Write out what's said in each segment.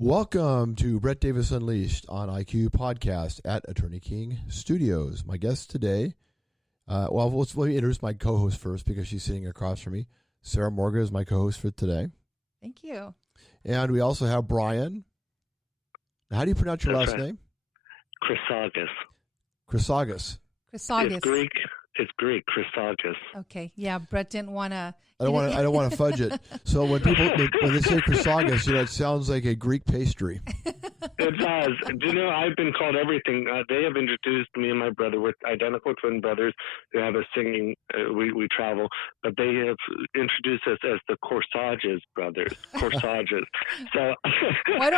Welcome to Brett Davis Unleashed on IQ Podcast at Attorney King Studios. My guest today, let me introduce my co-host first because she's sitting across from me. Sarah Morgan is my co-host for today. Thank you. And we also have Brian. How do you pronounce your last name? Chrisagis. Chrisagis. Chrisagis. It's Greek, Chrisagis. Okay. Yeah, Brett didn't want to. I don't want to fudge it. So when they say Chrisagis, it sounds like a Greek pastry. It does. Do you know, I've been called everything. They have introduced me and my brother with identical twin brothers who have a singing. We travel, but they have introduced us as the Chrisagis brothers. Chrisagis. So why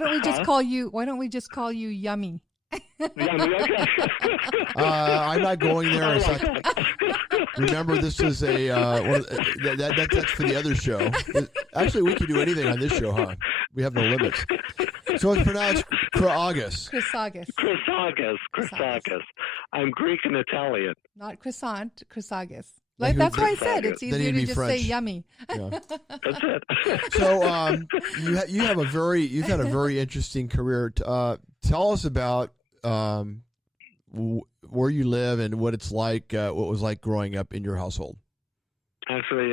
don't we just call you? Why don't we just call you Yummy? Yummy. Okay. I'm not going there. Remember, this is that's for the other show. Actually, we can do anything on this show, huh? We have no limits. So it's pronounced Chrisagis. Chrisagis. I'm Greek and Italian. Not croissant, Chrisagis. That's why I said it's easier to just French. say yummy. Yeah. That's it. So you've had a very interesting career. Tell us about where you live and what it's like, what it was like growing up in your household. Actually,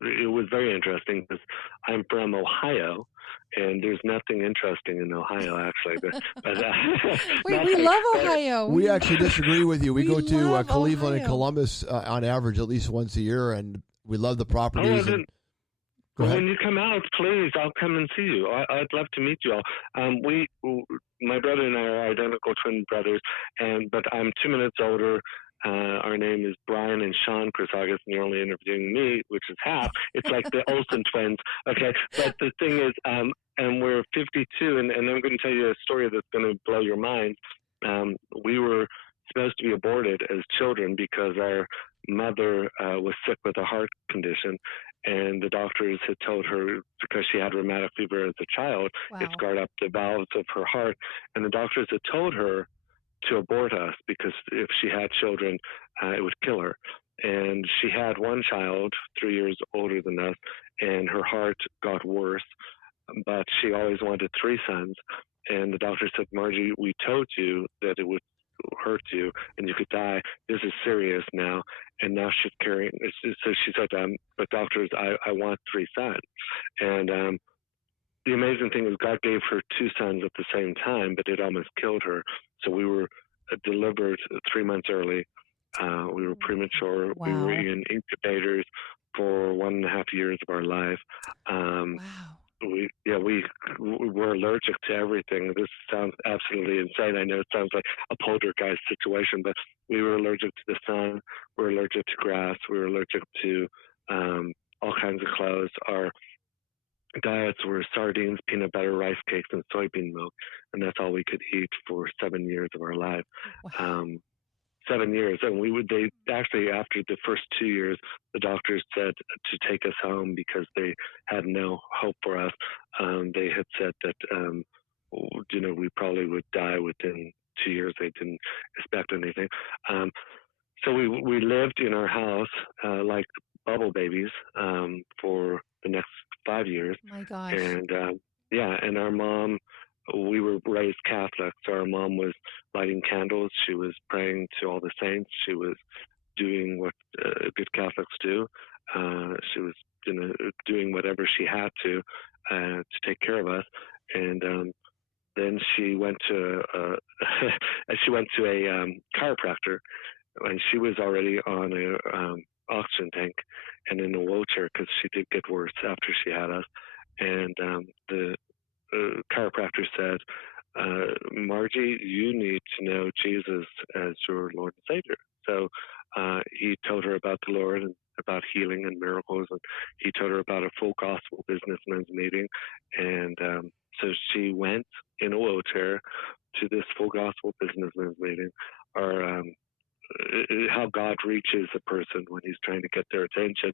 it was very interesting because I'm from Ohio, and there's nothing interesting in Ohio, actually. We love Ohio. We actually disagree with you. We go to Cleveland Ohio. and Columbus on average at least once a year, and we love the properties. When you come out, please, I'll come and see you. I'd love to meet you all. My brother and I are identical twin brothers, but I'm 2 minutes older. Our name is Brian and Sean Chrisagis, and you're only interviewing me, which is half. It's like the Olsen twins, okay? But the thing is, and we're 52, and I'm going to tell you a story that's going to blow your mind. We were supposed to be aborted as children because our mother was sick with a heart condition, and the doctors had told her, because she had rheumatic fever as a child, it scarred up the valves of her heart, and the doctors had told her to abort us because if she had children, it would kill her. And she had one child, 3 years older than us, and her heart got worse, but she always wanted 3 sons. And the doctor said, Margie, we told you that it would hurt you and you could die. This is serious now. And now she's carrying. So she said, but doctors, I want 3 sons. And the amazing thing is God gave her 2 sons at the same time, but it almost killed her. So we were delivered 3 months early. We were premature. Wow. We were in incubators for 1.5 years of our life. We were allergic to everything. This sounds absolutely insane. I know it sounds like a poltergeist situation, but we were allergic to the sun. We were allergic to grass. We were allergic to all kinds of clothes. Our diets were sardines, peanut butter, rice cakes, and soybean milk, and that's all we could eat for 7 years of our life. Wow. 7 years, and they actually, after the first 2 years, the doctors said to take us home because they had no hope for us. They had said that we probably would die within 2 years. They didn't expect anything. So we lived in our house like bubble babies for the next 5 years. My gosh. And and our mom, we were raised Catholic, so our mom was lighting candles. She was praying to all the saints. She was doing what good Catholics do. She was doing whatever she had to take care of us. And then she went to a chiropractor, and she was already on a oxygen tank and in a wheelchair because she did get worse after she had us. And the chiropractor said, Margie, you need to know Jesus as your Lord and Savior. So he told her about the Lord and about healing and miracles, and he told her about a full gospel businessman's meeting. And so she went in a wheelchair to this full gospel businessman's meeting, or how God reaches a person when he's trying to get their attention.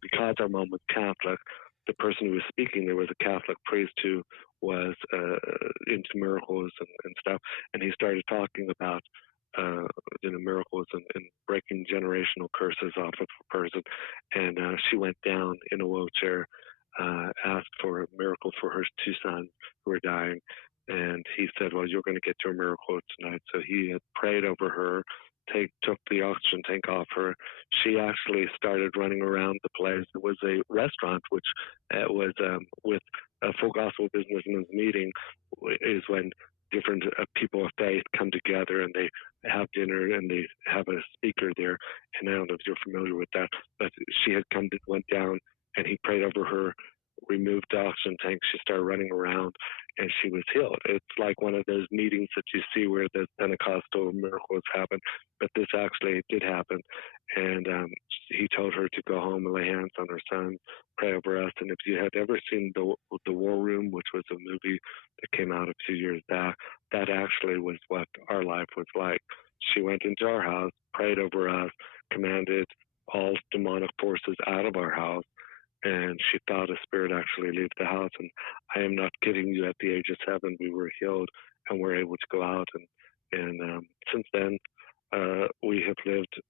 Because our mom was Catholic, the person who was speaking there was a Catholic priest who was into miracles and stuff, and he started talking about miracles and breaking generational curses off of a person. And she went down in a wheelchair, asked her 2 sons who were dying. And he said, well, you're going to get your miracle tonight. So he had prayed over her, took the oxygen tank off her. She actually started running around the place. It was a restaurant, which was with a full gospel businessman's meeting, is when different people of faith come together and they have dinner and they have a speaker there. And I don't know if you're familiar with that, but she had went down, and he prayed over her, removed the oxygen tank. She started running around, and she was healed. It's like one of those meetings that you see where the Pentecostal miracles happen, but this actually did happen. And he told her to go home and lay hands on her son, pray over us. And if you had ever seen the War Room, which was a movie that came out a few years back, that actually was what our life was like. She went into our house, prayed over us, commanded all demonic forces out of our house, and she felt a spirit actually leave the house. And I am not kidding you, at the age of 7, we were healed and were able to go out. And since then, we have lived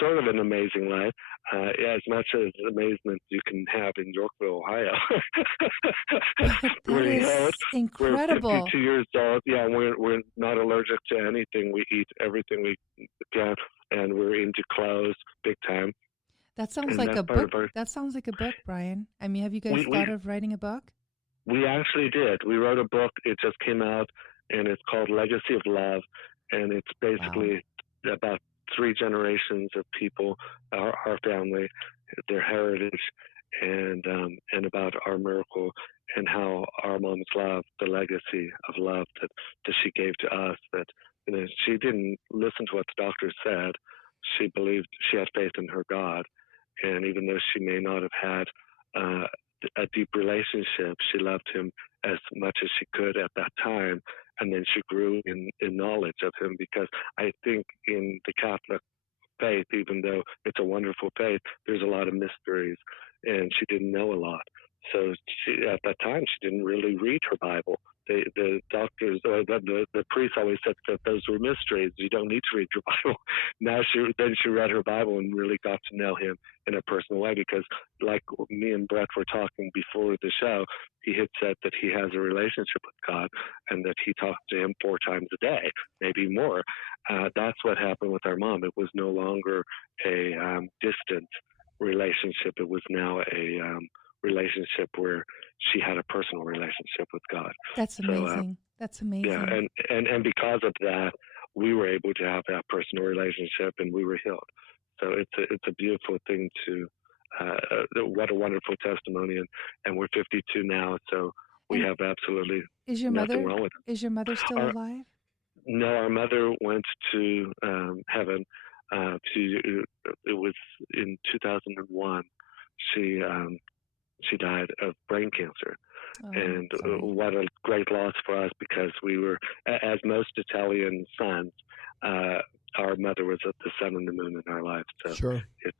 sort of an amazing life, as much as amazement you can have in Yorkville, Ohio. That is incredible. We're 52 years old. Yeah, we're not allergic to anything. We eat everything we can, and we're into clothes big time. That sounds like a book. That sounds like a book, Brian. I mean, have you guys thought of writing a book? We actually did. We wrote a book. It just came out, and it's called Legacy of Love, and it's basically about 3 generations of people, our family, their heritage, and about our miracle and how our mom's love, the legacy of love that she gave to us. That she didn't listen to what the doctors said. She believed, she had faith in her God, and even though she may not have had a deep relationship, she loved him as much as she could at that time. And then she grew in knowledge of him, because I think in the Catholic faith, even though it's a wonderful faith, there's a lot of mysteries, and she didn't know a lot. So at that time, she didn't really read her Bible. The doctors, or the priest always said that those were mysteries. You don't need to read your Bible. Now she read her Bible and really got to know him in a personal way, because like me and Brett were talking before the show, he had said that he has a relationship with God and that he talks to him 4 times a day, maybe more. That's what happened with our mom. It was no longer a distant relationship. It was now a relationship where she had a personal relationship with God. That's amazing. That's amazing. Yeah, and because of that, we were able to have that personal relationship, and we were healed. So it's a beautiful thing to. What a wonderful testimony, and we're 52 now, so we have absolutely nothing wrong with it. Is your mother still alive? No, our mother went to heaven. It was in 2001. She died of brain cancer. And what a great loss for us, because we were, as most Italian sons, our mother was the sun and the moon in our lives. So sure. It's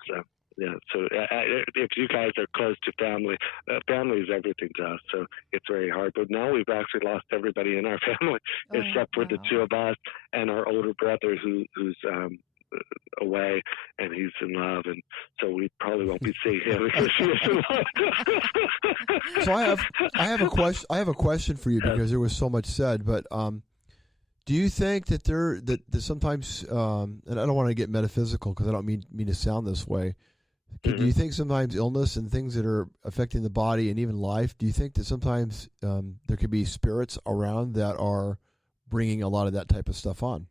so if you guys are close to family, family is everything to us. So it's very hard. But now we've actually lost everybody in our family, except for the 2 of us and our older brother who's away, and he's in love, and so we probably won't be seeing him because he is in love. So I have a question for you, because there was so much said, but do you think that that sometimes, and I don't want to get metaphysical because I don't mean to sound this way, do you think sometimes illness and things that are affecting the body and even life, do you think that sometimes there could be spirits around that are bringing a lot of that type of stuff on?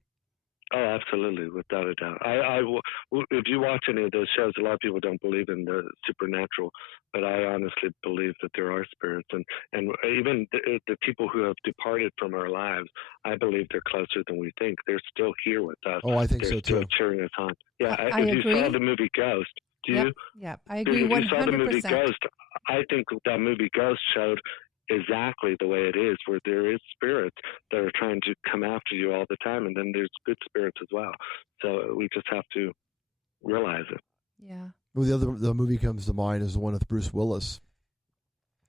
Oh, absolutely, without a doubt. If you watch any of those shows, a lot of people don't believe in the supernatural, but I honestly believe that there are spirits, and even the people who have departed from our lives, I believe they're closer than we think. They're still here with us. Oh, I think they're so too. Still cheering us on. Yeah, I if agree. you saw the movie Ghost, you? Yeah, I agree 100%. If you saw the movie Ghost, I think that movie Ghost showed exactly the way it is, where there is spirits that are trying to come after you all the time, and then there's good spirits as well. So we just have to realize it. Yeah. Well, the movie comes to mind is the one with Bruce Willis,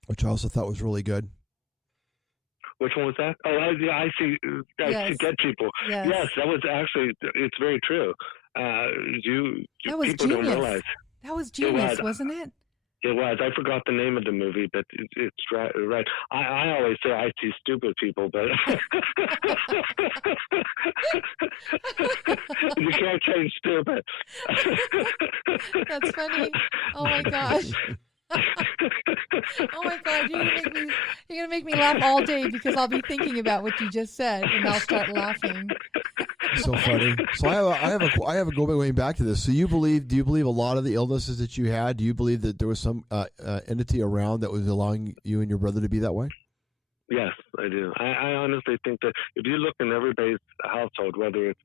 which I also thought was really good. Which one was that? Oh, I see. I see dead people. Yes, that was actually. It's very true. That was people genius. Don't realize. That was genius, wasn't it? It was. I forgot the name of the movie, but it's right. Right. I always say I see stupid people, but you can't change stupid. That's funny. Oh my gosh. Oh my God, you're gonna make me laugh all day because I'll be thinking about what you just said and I'll start laughing. So funny. So I have a going back to this. So do you believe a lot of the illnesses that you had? Do you believe that there was some entity around that was allowing you and your brother to be that way? Yes, I do. I honestly think that if you look in everybody's household, whether it's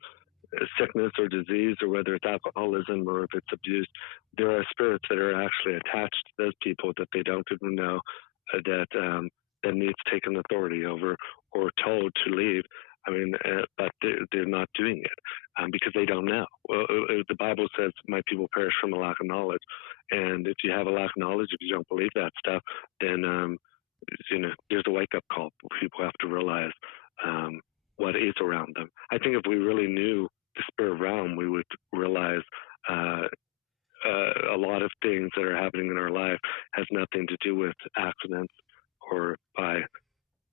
sickness or disease, or whether it's alcoholism or if it's abuse, there are spirits that are actually attached to those people that they don't even know that needs taken authority over or told to leave. I mean, but they're not doing it because they don't know. Well, the Bible says, "My people perish from a lack of knowledge," and if you have a lack of knowledge, if you don't believe that stuff, then there's a wake-up call. People have to realize what is around them. I think if we really knew the spirit realm, we would realize a lot of things that are happening in our life has nothing to do with accidents or by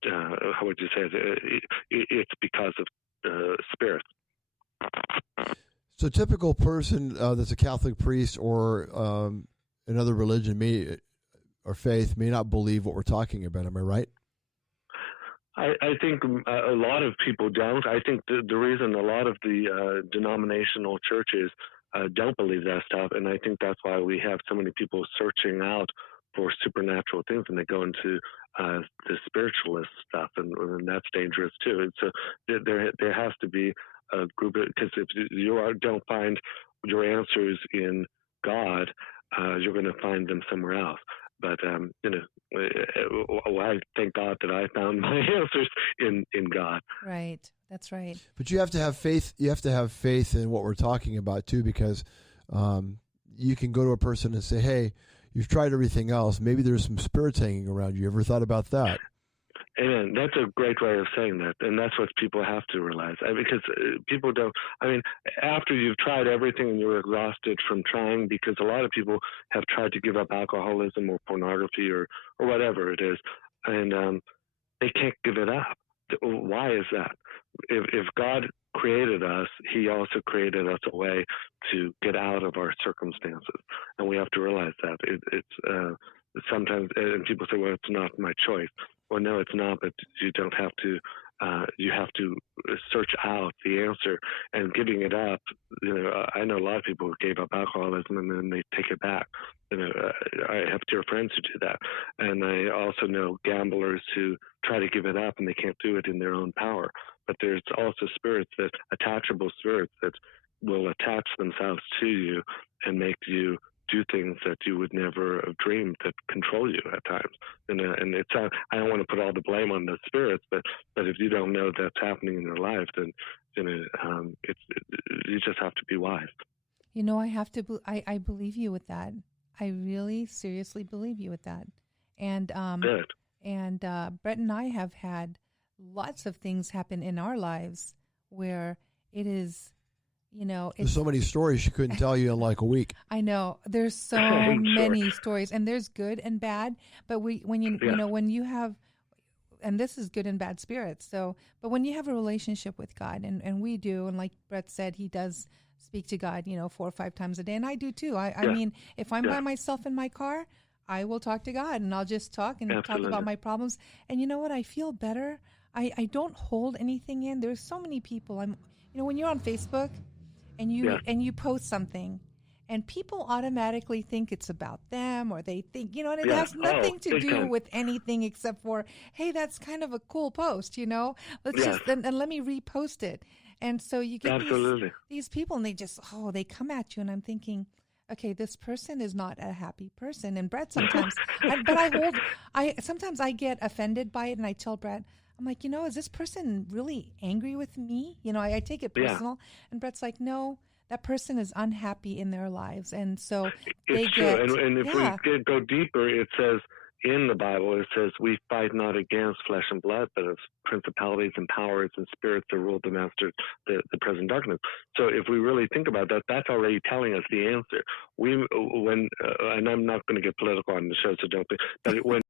how would you say it? It's because of spirits. So a typical person that's a Catholic priest or another religion or faith may not believe what we're talking about. Am I right? I think a lot of people don't. I think the reason a lot of the denominational churches don't believe that stuff, and I think that's why we have so many people searching out for supernatural things, and they go into the spiritualist stuff, and that's dangerous too. And so there has to be a group, because if you don't find your answers in God, you're going to find them somewhere else. But I thank God that I found my answers in God. Right, that's right. But you have to have faith. You have to have faith in what we're talking about too, because you can go to a person and say, "Hey, you've tried everything else. Maybe there's some spirits hanging around you. Ever thought about that?" Amen. That's a great way of saying that, and that's what people have to realize. Because people don't. I mean, after you've tried everything and you're exhausted from trying, because a lot of people have tried to give up alcoholism or pornography or whatever it is, and they can't give it up. Why is that? If God created us, He also created us a way to get out of our circumstances, and we have to realize that. It's sometimes, and people say, "Well, it's not my choice." Well, no, it's not, but you don't have to. You have to search out the answer, and giving it up. I know a lot of people who gave up alcoholism and then they take it back. I have dear friends who do that, and I also know gamblers who try to give it up and they can't do it in their own power. But there's also attachable spirits that will attach themselves to you and make you do things that you would never have dreamed that control you at times. And it's I don't want to put all the blame on the spirits, but if you don't know that's happening in your life, then you just have to be wise. I have to. I believe you with that. I really seriously believe you with that. And Good. And Brett and I have had lots of things happen in our lives where it is. There's so many stories she couldn't tell you in like a week. I know there's so many stories, and there's good and bad. But when you have, and this is good and bad spirits. So, but when you have a relationship with God, and we do, and like Brett said, he does speak to God, 4 or 5 times a day, and I do too. I mean, if I'm by myself in my car, I will talk to God, and I'll just talk and talk about my problems. And you know what? I feel better. I don't hold anything in. There's so many people. When you're on Facebook. And you post something, and people automatically think it's about them, or they think, and it has nothing to do with anything except for, hey, that's kind of a cool post, Let's just and let me repost it. And so you get these people, and they come at you, and I'm thinking, okay, this person is not a happy person. And Brett sometimes, sometimes I get offended by it, and I tell Brett, I'm like, is this person really angry with me? I take it personal. And Brett's like, no, that person is unhappy in their lives. And so they it's true. And if we go deeper, it says, in the Bible, it says we fight not against flesh and blood, but of principalities and powers and spirits that rule the master, the present darkness. So if we really think about that, that's already telling us the answer. And I'm not going to get political on the show, so don't. But when